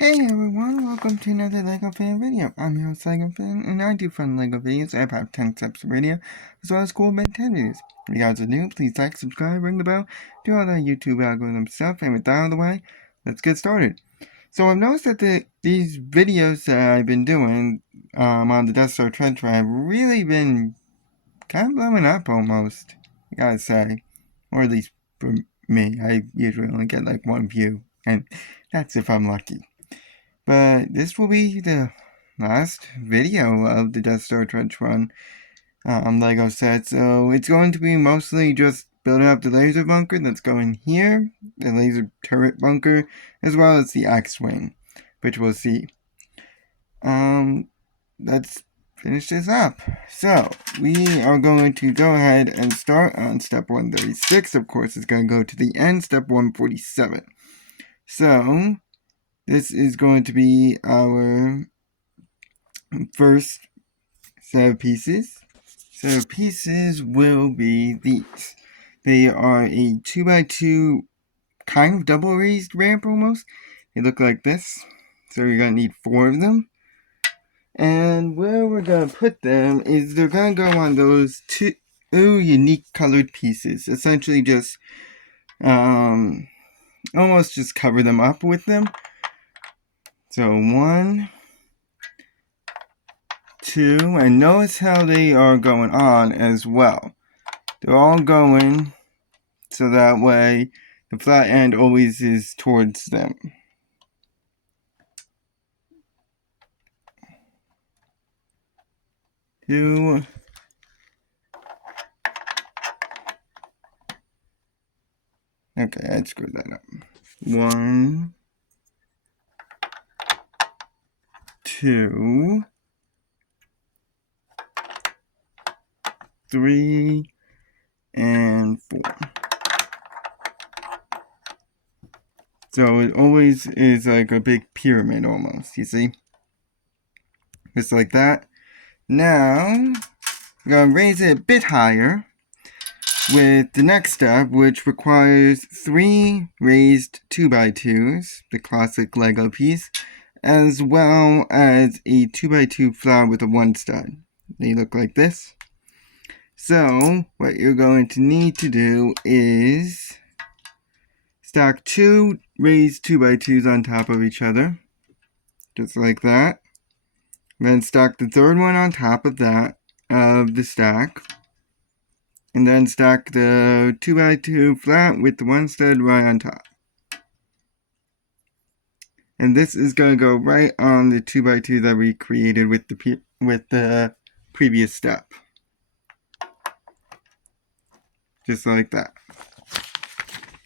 Hey everyone, welcome to another LEGO Fan video. I'm your host LEGO Fan, and I do fun LEGO videos. I have 10 steps of radio, as well as cool Ben 10 videos. If you guys are new, please like, subscribe, ring the bell, do all that YouTube algorithm stuff, and with that out of the way, let's get started. So I've noticed that these videos that I've been doing on the Death Star Trench Run have really been kind of blowing up almost, I gotta say. Or at least for me, I usually only get like one view, and that's if I'm lucky. But this will be the last video of the Death Star Trench Run LEGO set, so it's going to be mostly just building up the laser bunker that's going here, the laser turret bunker, as well as the X-Wing, which we'll see. Let's finish this up. So, we are going to go ahead and start on step 136. Of course, it's going to go to the end, step 147. So, this is going to be our first set of pieces. Set of pieces will be these. They are a 2x2 kind of double raised ramp almost. They look like this. So you're going to need 4 of them. And where we're going to put them is they're going to go on those two unique colored pieces. Essentially just almost just cover them up with them. So 1, 2, and notice how they are going on as well. They're all going so that way the flat end always is towards them. Two. Okay, I screwed that up. 1, 2, 3, and 4. So it always is like a big pyramid almost, you see? Just like that. Now, we're going to raise it a bit higher with the next step, which requires 3 raised 2x2s, the classic LEGO piece, as well as a 2x2 flower with a 1 stud. They look like this. So, what you're going to need to do is stack 2 raised 2x2s on top of each other, just like that. Then stack the third one on top of that, of the stack. And then stack the 2x2 flat with the 1 stud right on top. And this is going to go right on the 2x2 that we created with the previous step. Just like that.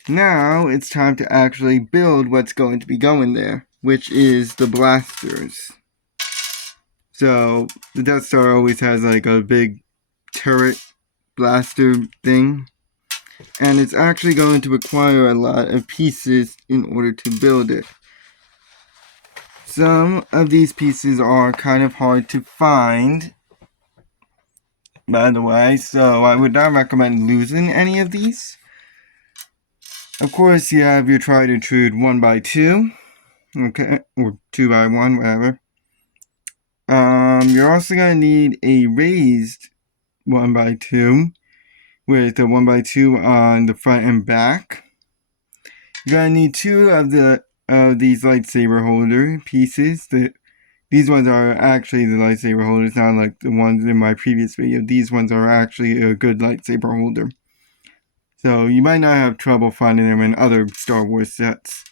Now it's time to actually build what's going to be going there, which is the blasters. So the Death Star always has like a big turret blaster thing, and it's actually going to require a lot of pieces in order to build it. Some of these pieces are kind of hard to find, by the way, so I would not recommend losing any of these. Of course, you have your tried and true 1x2, okay, or 2x1, whatever. You're also going to need a raised 1x2 with a 1x2 on the front and back. You're going to need 2 of these lightsaber holder pieces. These ones are actually the lightsaber holders, not like the ones in my previous video. These ones are actually a good lightsaber holder. So you might not have trouble finding them in other Star Wars sets.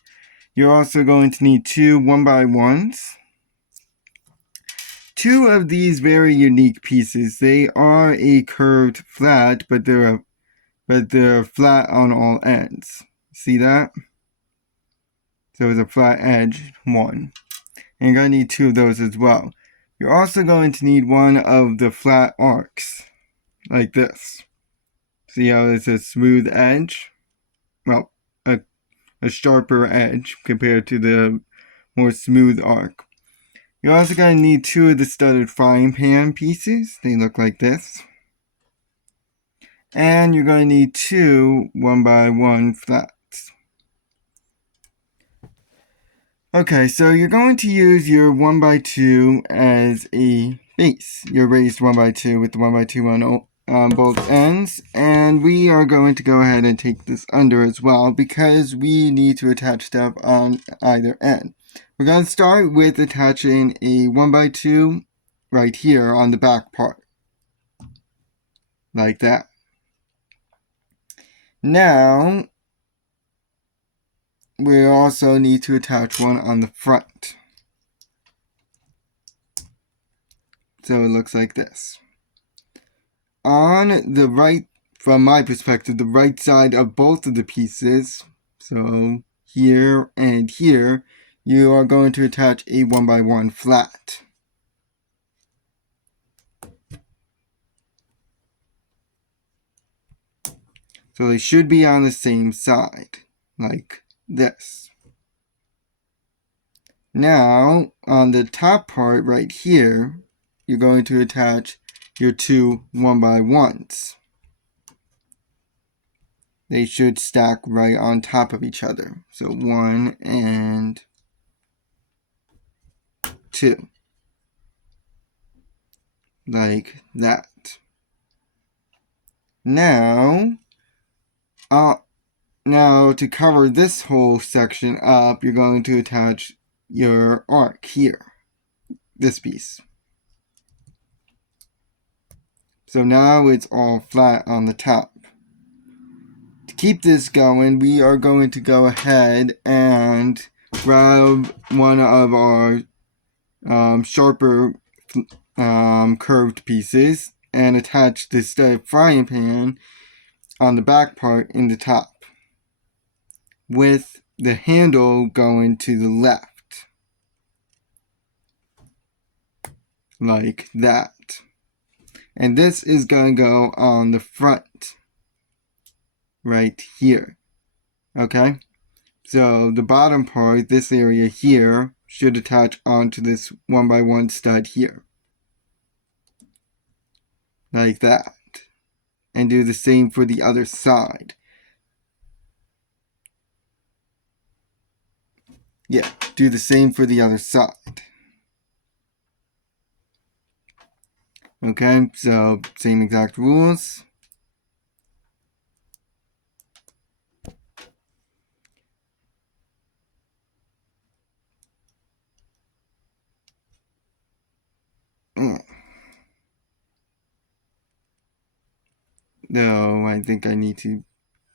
You're also going to need 2 1x1s. 2 of these very unique pieces. They are a curved flat, but they're flat on all ends. See that? So it's a flat edge, 1. And you're going to need 2 of those as well. You're also going to need 1 of the flat arcs, like this. See how it's a smooth edge? Well, a sharper edge compared to the more smooth arc. You're also going to need 2 of the studded frying pan pieces. They look like this. And you're going to need 2 1x1 flats. Okay, so you're going to use your 1x2 as a base. Your raised 1x2 with the 1x2 on both ends. And we are going to go ahead and take this under as well because we need to attach stuff on either end. We're going to start with attaching a 1x2 right here on the back part. Like that. Now, we also need to attach one on the front. So it looks like this. On the right, from my perspective, the right side of both of the pieces, so here and here, you are going to attach a 1x1 flat. So they should be on the same side, like this. Now, on the top part right here, you're going to attach your two 1x1s. They should stack right on top of each other. So 1 and 2. Like that. Now to cover this whole section up, you're going to attach your arc here. This piece. So now it's all flat on the top. To keep this going, we are going to go ahead and grab one of our sharper curved pieces and attach this frying pan on the back part in the top with the handle going to the left like that. And this is going to go on the front right here. Okay, so the bottom part, this area here, should attach onto this 1x1 stud here. Like that. And do the same for the other side. Yeah, do the same for the other side. Okay, so same exact rules. Though I think I need to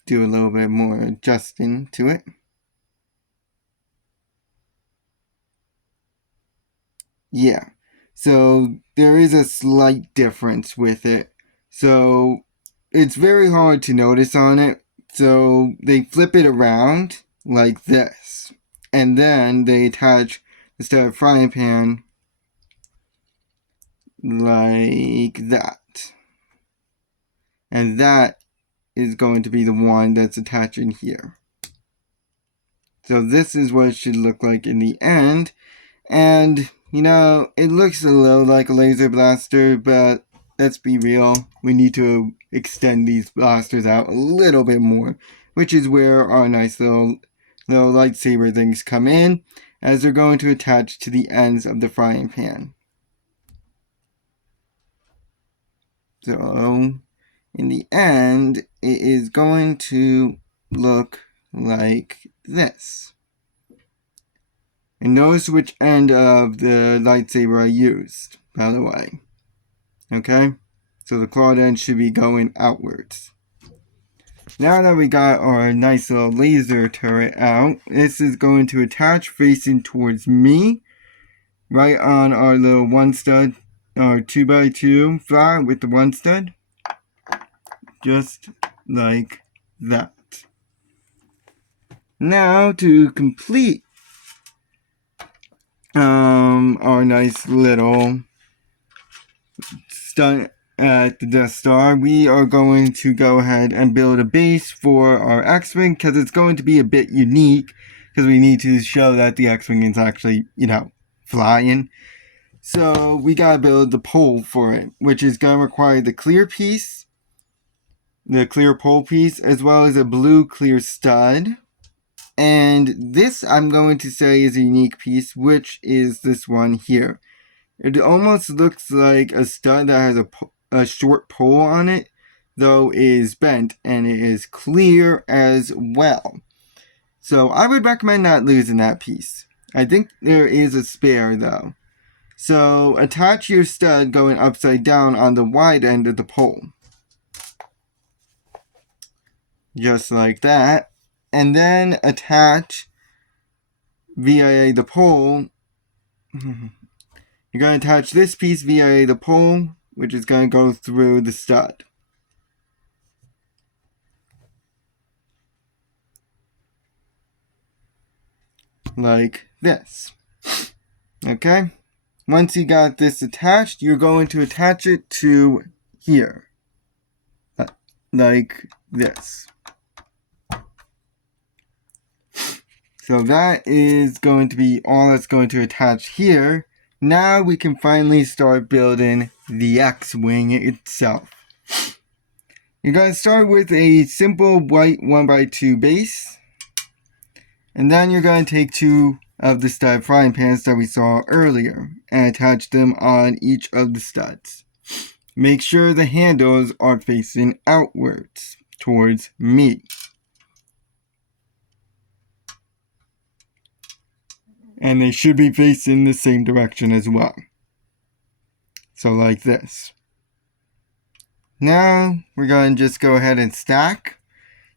do a little bit more adjusting to it. Yeah, so there is a slight difference with it. So it's very hard to notice on it. So they flip it around like this. And then they attach the frying pan like that. And that is going to be the one that's attaching here. So this is what it should look like in the end. And, you know, it looks a little like a laser blaster, but let's be real. We need to extend these blasters out a little bit more, which is where our nice little lightsaber things come in, as they're going to attach to the ends of the frying pan. So, in the end, it is going to look like this. And notice which end of the lightsaber I used, by the way. Okay? So the clawed end should be going outwards. Now that we got our nice little laser turret out, this is going to attach facing towards me, right on our little one stud, our 2x2 flat with the one stud. Just like that. Now to complete our nice little stunt at the Death Star, we are going to go ahead and build a base for our X-Wing because it's going to be a bit unique because we need to show that the X-Wing is actually, you know, flying. So we gotta build the pole for it, which is gonna require the clear piece, the clear pole piece, as well as a blue clear stud. And this I'm going to say is a unique piece, which is this one here. It almost looks like a stud that has a short pole on it, though it is bent and it is clear as well. So I would recommend not losing that piece. I think there is a spare though. So attach your stud going upside down on the wide end of the pole. Just like that. And then attach via the pole. You're going to attach this piece via the pole, which is going to go through the stud. Like this. Okay? Once you got this attached, you're going to attach it to here. Like this. So that is going to be all that's going to attach here. Now we can finally start building the X-Wing itself. You're going to start with a simple white 1x2 base. And then you're going to take two of the stud frying pans that we saw earlier and attach them on each of the studs. Make sure the handles are facing outwards towards me. And they should be facing the same direction as well. So like this. Now we're going to just go ahead and stack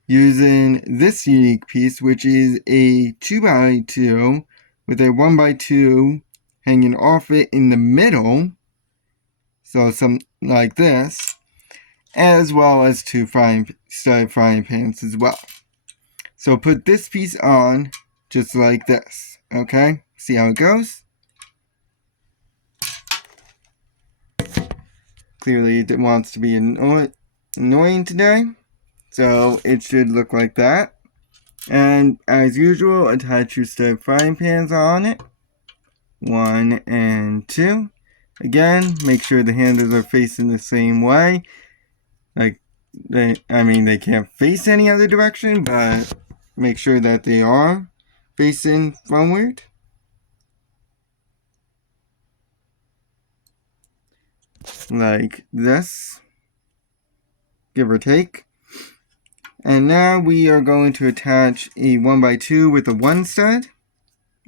using this unique piece, which is a 2x2 with a 1x2 hanging off it in the middle. So something like this, as well as two stud frying pans as well. So put this piece on just like this. Okay, see how it goes? Clearly it wants to be annoying today, so it should look like that. And as usual, attach your stud frying pans on it. 1 and 2. Again, make sure the handles are facing the same way. Like, they can't face any other direction, but make sure that they are facing frontward. Like this, give or take. And now we are going to attach a 1x2 with a 1 stud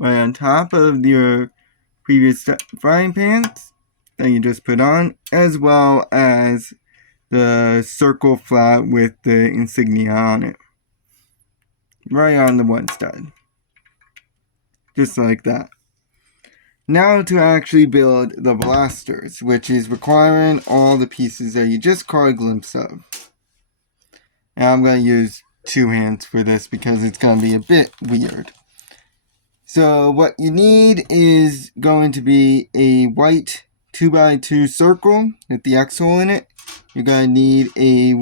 right on top of your previous frying pans that you just put on, as well as the circle flat with the insignia on it. Right on the 1 stud. Just like that. Now to actually build the blasters, which is requiring all the pieces that you just caught a glimpse of. And I'm going to use 2 hands for this because it's going to be a bit weird. So what you need is going to be a white 2x2 circle with the X hole in it. You're going to need a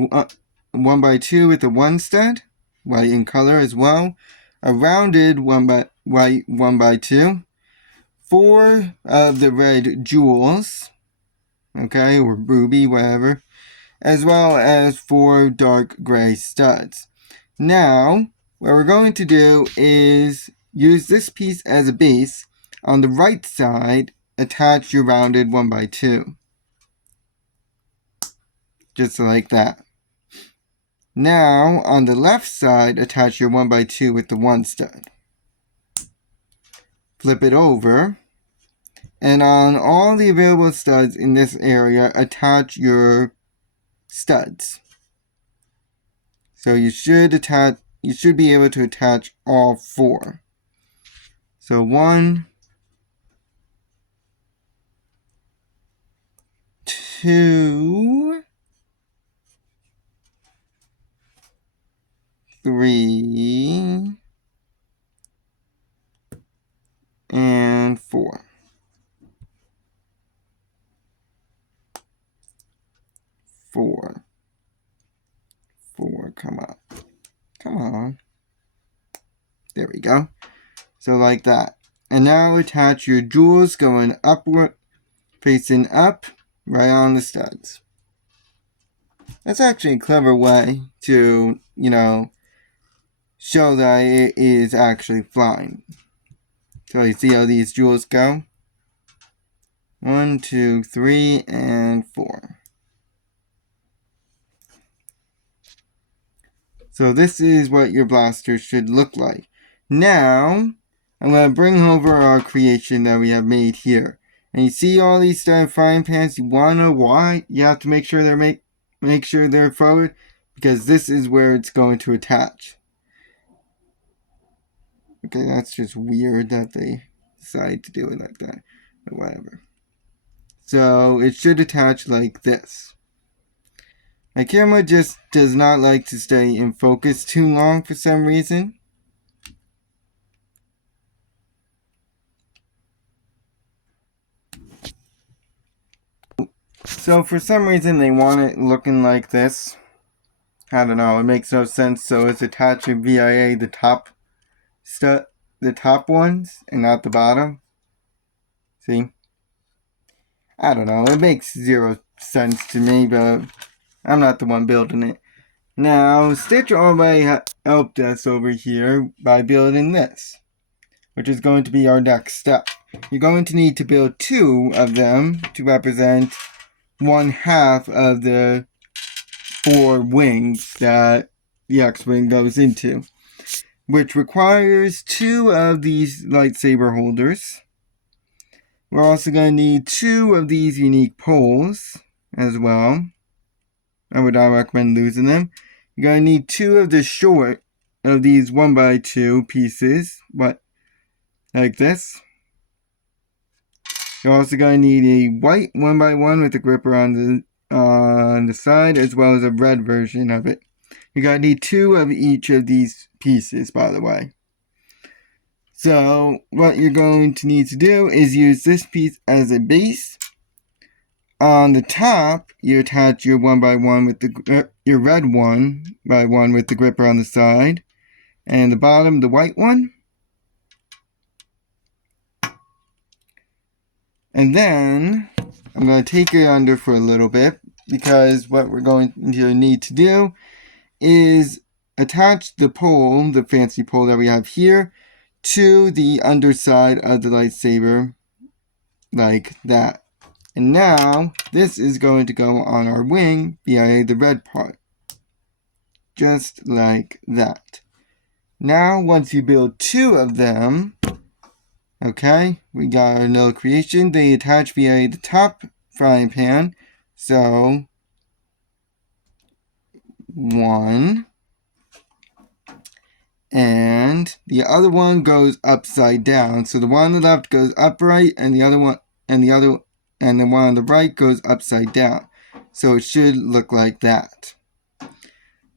1x2 with a 1 stud, white in color as well. A rounded white 1x2. 4 of the red jewels, okay, or ruby, whatever, as well as 4 dark gray studs. Now, what we're going to do is use this piece as a base. On the right side, attach your rounded 1x2. Just like that. Now, on the left side, attach your 1x2 with the 1 stud. Flip it over. And on all the available studs in this area, attach your studs. So you should be able to attach all 4. So 1, 2, 3, and 4. 4. 4, come on. Come on. There we go. So like that. And now attach your jewels going upward, facing up, right on the studs. That's actually a clever way to, show that it is actually flying. So you see how these jewels go? 1, 2, 3, and 4. So this is what your blaster should look like. Now, I'm going to bring over our creation that we have made here. And you see all these frying pans? You want to know why? You have to make sure they're forward, because this is where it's going to attach. Okay, that's just weird that they decide to do it like that. But whatever. So it should attach like this. My camera just does not like to stay in focus too long for some reason. So for some reason they want it looking like this. I don't know, it makes no sense. So it's attaching via the top ones and not the bottom. See? I don't know, it makes zero sense to me, but I'm not the one building it. Now, Stitch already helped us over here by building this, which is going to be our next step. You're going to need to build 2 of them to represent 1/2 of the 4 wings that the X-Wing goes into, which requires 2 of these lightsaber holders. We're also going to need 2 of these unique poles as well. I would not recommend losing them. You're going to need 2 of the short of these 1x2 pieces, like this. You're also going to need a white 1x1 with a gripper on the side, as well as a red version of it. You're going to need 2 of each of these pieces, by the way. So what you're going to need to do is use this piece as a base. On the top, you attach your 1x1 with your red 1x1 with the gripper on the side, and the bottom, the white one. And then I'm going to take it under for a little bit, because what we're going to need to do is attach the pole, the fancy pole that we have here, to the underside of the lightsaber, like that. And now, this is going to go on our wing via the red part. Just like that. Now, once you build 2 of them, okay, we got our little creation. They attach via the top frying pan. So, 1. And the other one goes upside down. So the one on the left goes upright, and the one on the right goes upside down. So it should look like that.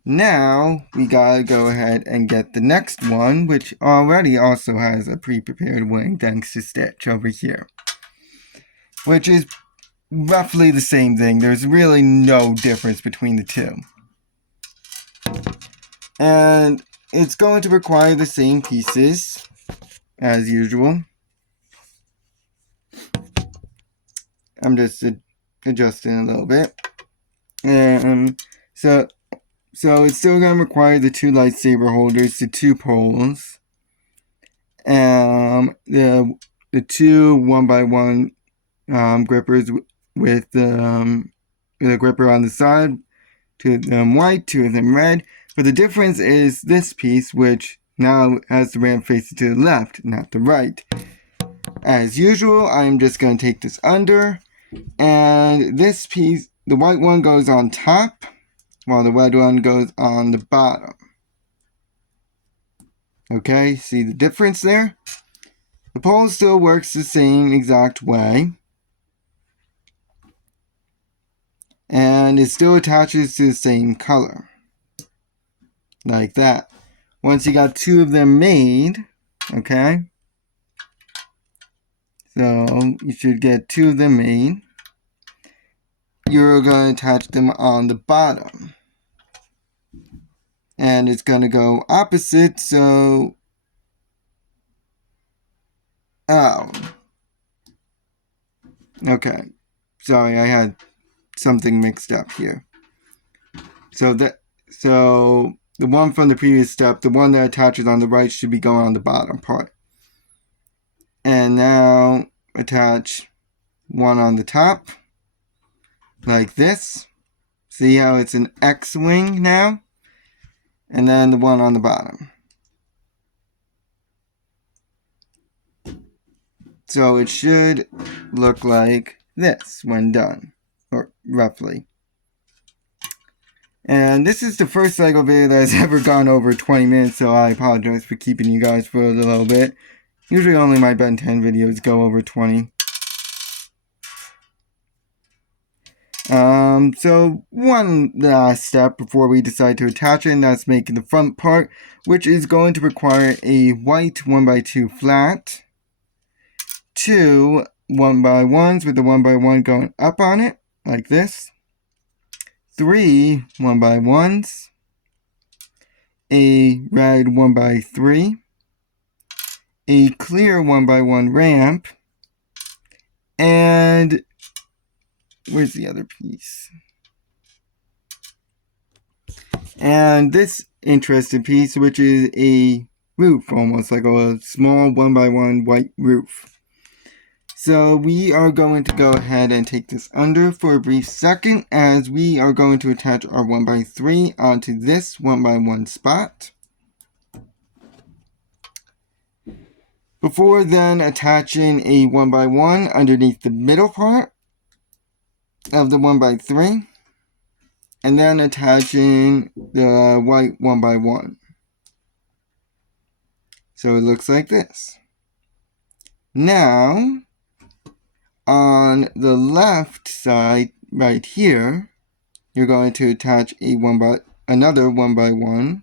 Now we gotta go ahead and get the next one, which already also has a pre-prepared wing thanks to Stitch over here, which is roughly the same thing. There's really no difference between the two. And it's going to require the same pieces as usual. I'm just adjusting a little bit. And so it's still going to require the 2 lightsaber holders, the 2 poles, the 2 1x1 grippers with the gripper on the side, 2 of them white, 2 of them red. But the difference is this piece, which now has the ramp facing to the left, not the right. As usual, I'm just going to take this under, and this piece, the white one goes on top, while the red one goes on the bottom. Okay, see the difference there? The pole still works the same exact way, and it still attaches to the same color. Like that. Once you got 2 of them made, okay, so you should get 2 of them made. You're going to attach them on the bottom. And it's going to go opposite, so... Oh. Okay. Sorry, I had something mixed up here. So the one from the previous step, the one that attaches on the right should be going on the bottom part. And now attach one on the top, like this. See how it's an X-wing now? And then the one on the bottom. So it should look like this when done, or roughly. And this is the first LEGO video that has ever gone over 20 minutes, so I apologize for keeping you guys for a little bit. Usually only my Ben 10 videos go over 20. So one last step before we decide to attach it, and that's making the front part, which is going to require a white 1x2 flat, 2 1x1s with the 1x1 going up on it, like this, 3 1x1s, a red 1x3, a clear 1x1 ramp, and where's the other piece? And this interesting piece, which is a roof, almost like a small 1x1 white roof. So we are going to go ahead and take this under for a brief second, as we are going to attach our 1x3 onto this 1x1 spot. Before then attaching a 1x1 underneath the middle part of the 1x3, and then attaching the white 1x1. So it looks like this. Now, on the left side, right here, you're going to attach another 1x1,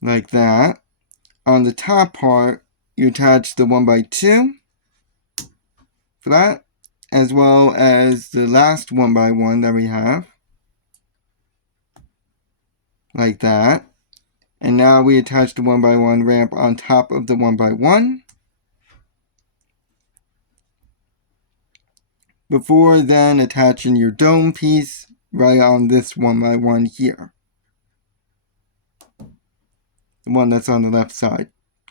like that. On the top part, you attach the 1x2 flat, as well as the last 1x1 that we have, like that. And now we attach the 1x1 ramp on top of the 1x1, before then attaching your dome piece right on this 1x1 here, the one that's on the left side.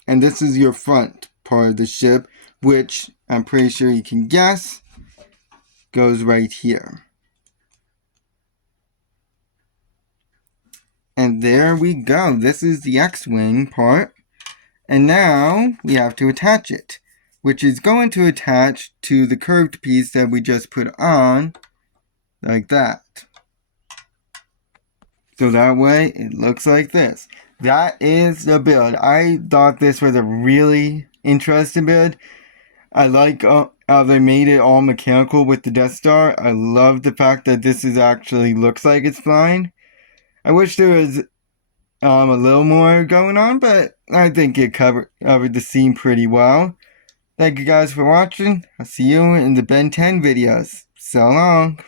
And this is your front part of the ship, which I'm pretty sure you can guess goes right here. And there we go. This is the X-wing part. And now we have to attach it, which is going to attach to the curved piece that we just put on, like that. So that way it looks like this. That is the build. I thought this was a really interesting build. I like how they made it all mechanical with the Death Star. I love the fact that this is actually looks like it's flying. I wish there was a little more going on, but I think it covered the scene pretty well. Thank you guys for watching. I'll see you in the Ben 10 videos. So long.